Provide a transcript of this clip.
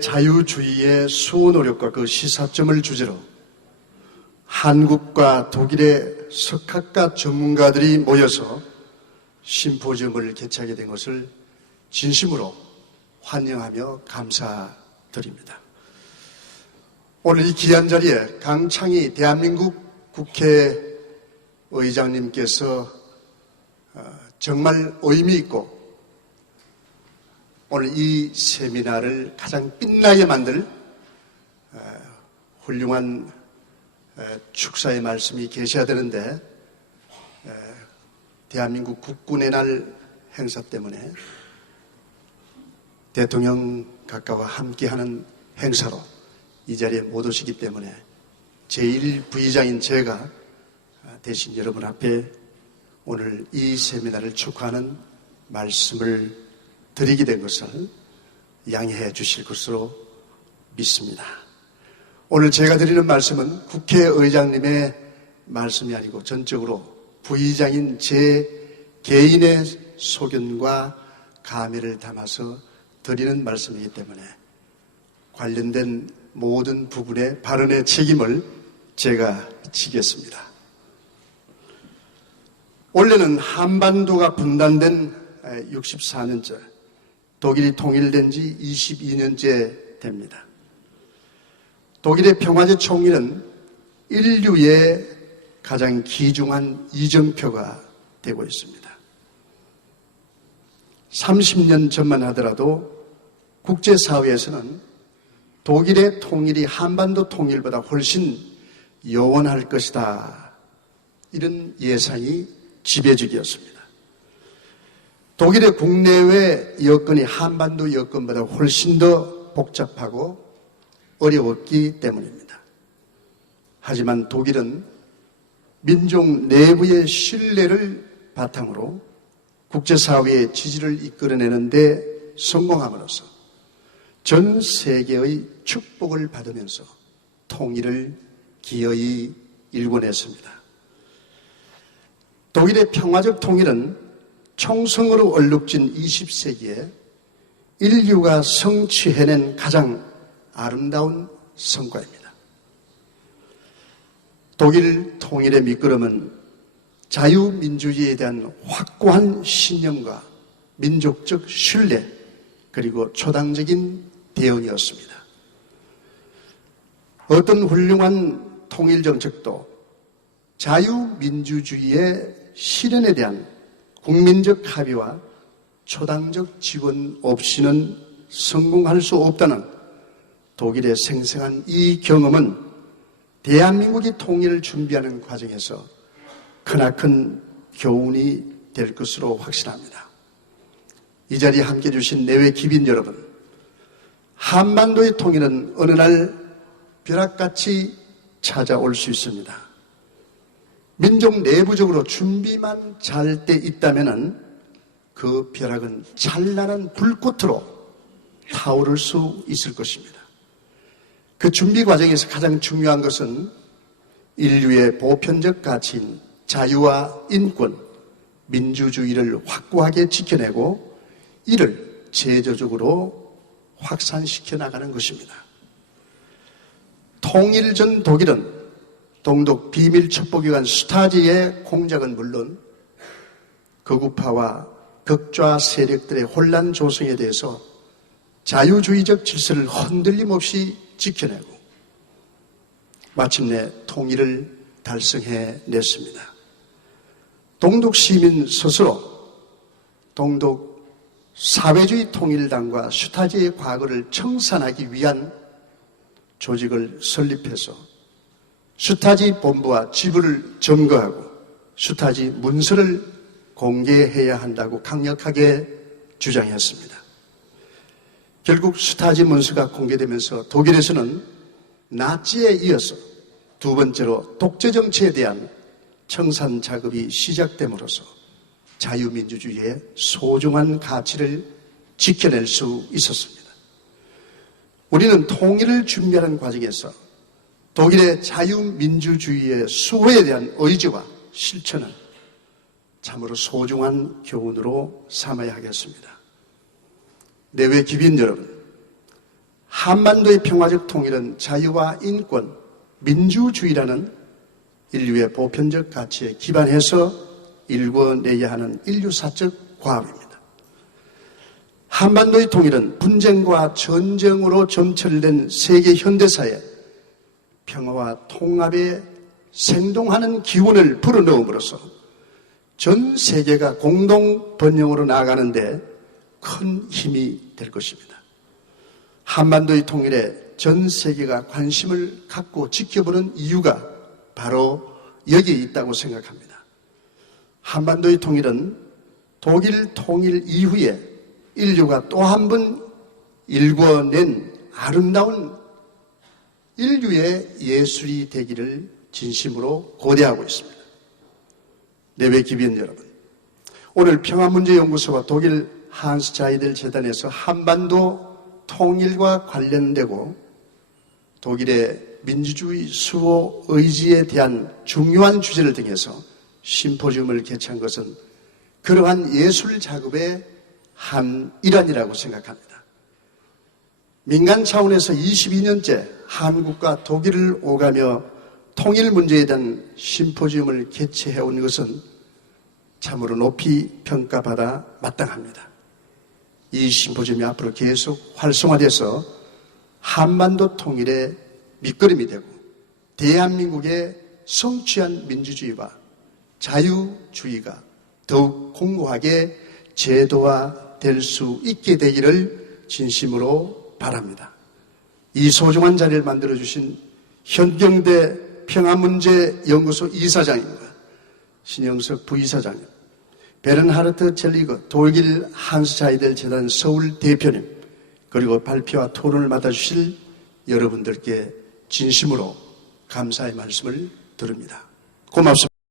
자유주의의 수호 노력과 그 시사점을 주제로 한국과 독일의 석학과 전문가들이 모여서 심포지엄을 개최하게 된 것을 진심으로 환영하며 감사드립니다. 오늘 이 귀한 자리에 강창희 대한민국 국회의장님께서 정말 의미 있고 오늘 이 세미나를 가장 빛나게 만들 훌륭한 축사의 말씀이 계셔야 되는데 대한민국 국군의 날 행사 때문에 대통령 각하와 함께하는 행사로 이 자리에 못 오시기 때문에 제1부의장인 제가 대신 여러분 앞에 오늘 이 세미나를 축하하는 말씀을 드리게 된 것을 양해해 주실 것으로 믿습니다. 오늘 제가 드리는 말씀은 국회의장님의 말씀이 아니고 전적으로 부의장인 제 개인의 소견과 감회를 담아서 드리는 말씀이기 때문에 관련된 모든 부분의 발언의 책임을 제가 지겠습니다. 원래는 한반도가 분단된 64년째, 독일이 통일된 지 22년째 됩니다. 독일의 평화제 총리는 인류의 가장 귀중한 이정표가 되고 있습니다. 30년 전만 하더라도 국제사회에서는 독일의 통일이 한반도 통일보다 훨씬 영원할 것이다. 이런 예상이 지배적이었습니다. 독일의 국내외 여건이 한반도 여건보다 훨씬 더 복잡하고 어려웠기 때문입니다. 하지만 독일은 민족 내부의 신뢰를 바탕으로 국제사회의 지지를 이끌어내는 데 성공함으로써 전 세계의 축복을 받으면서 통일을 기어이 일궈냈습니다. 독일의 평화적 통일은 총성으로 얼룩진 20세기에 인류가 성취해낸 가장 아름다운 성과입니다. 독일 통일의 밑거름은 자유민주주의에 대한 확고한 신념과 민족적 신뢰 그리고 초당적인 대응이었습니다. 어떤 훌륭한 통일정책도 자유민주주의의 실현에 대한 국민적 합의와 초당적 지원 없이는 성공할 수 없다는 독일의 생생한 이 경험은 대한민국이 통일을 준비하는 과정에서 크나큰 교훈이 될 것으로 확신합니다. 이 자리에 함께해 주신 내외 기빈 여러분, 한반도의 통일은 어느 날 벼락같이 찾아올 수 있습니다. 민족 내부적으로 준비만 잘 돼 있다면 그 벼락은 찬란한 불꽃으로 타오를 수 있을 것입니다. 그 준비 과정에서 가장 중요한 것은 인류의 보편적 가치인 자유와 인권, 민주주의를 확고하게 지켜내고 이를 제도적으로 확산시켜 나가는 것입니다. 통일 전 독일은 동독 비밀 첩보기관 스타지의 공작은 물론 극우파와 극좌 세력들의 혼란 조성에 대해서 자유주의적 질서를 흔들림 없이 지켜내고 마침내 통일을 달성해냈습니다. 동독 시민 스스로 동독 사회주의 통일당과 슈타지의 과거를 청산하기 위한 조직을 설립해서 슈타지 본부와 지부를 점거하고 슈타지 문서를 공개해야 한다고 강력하게 주장했습니다. 결국 슈타지 문서가 공개되면서 독일에서는 나치에 이어서 두 번째로 독재 정치에 대한 청산 작업이 시작됨으로써 자유민주주의의 소중한 가치를 지켜낼 수 있었습니다. 우리는 통일을 준비하는 과정에서 독일의 자유민주주의의 수호에 대한 의지와 실천은 참으로 소중한 교훈으로 삼아야 하겠습니다. 내외 기빈 여러분, 한반도의 평화적 통일은 자유와 인권, 민주주의라는 인류의 보편적 가치에 기반해서 일궈내야 하는 인류사적 과업입니다. 한반도의 통일은 분쟁과 전쟁으로 점철된 세계 현대사에 평화와 통합에 생동하는 기운을 불어넣음으로써 전 세계가 공동 번영으로 나아가는데 큰 힘이 될 것입니다. 한반도의 통일에 전 세계가 관심을 갖고 지켜보는 이유가 바로 여기에 있다고 생각합니다. 한반도의 통일은 독일 통일 이후에 인류가 또 한 번 일궈낸 아름다운 인류의 예술이 되기를 진심으로 고대하고 있습니다. 내외 기비원 여러분, 오늘 평화문제연구소와 독일 한스 자이델 재단에서 한반도 통일과 관련되고 독일의 민주주의 수호 의지에 대한 중요한 주제를 등해서 심포지움을 개최한 것은 그러한 예술 작업의 한 일환이라고 생각합니다. 민간 차원에서 22년째 한국과 독일을 오가며 통일 문제에 대한 심포지움을 개최해온 것은 참으로 높이 평가받아 마땅합니다. 이 심포지움이 앞으로 계속 활성화돼서 한반도 통일의 밑거름이 되고 대한민국의 성취한 민주주의와 자유주의가 더욱 공고하게 제도화될 수 있게 되기를 진심으로 바랍니다. 이 소중한 자리를 만들어주신 현경대 평화문제연구소 이사장입니다. 신영석 부이사장님, 베른하르트 젤리거 독일 한스 자이델 재단 서울 대표님, 그리고 발표와 토론을 맡아주실 여러분들께 진심으로 감사의 말씀을 드립니다. 고맙습니다.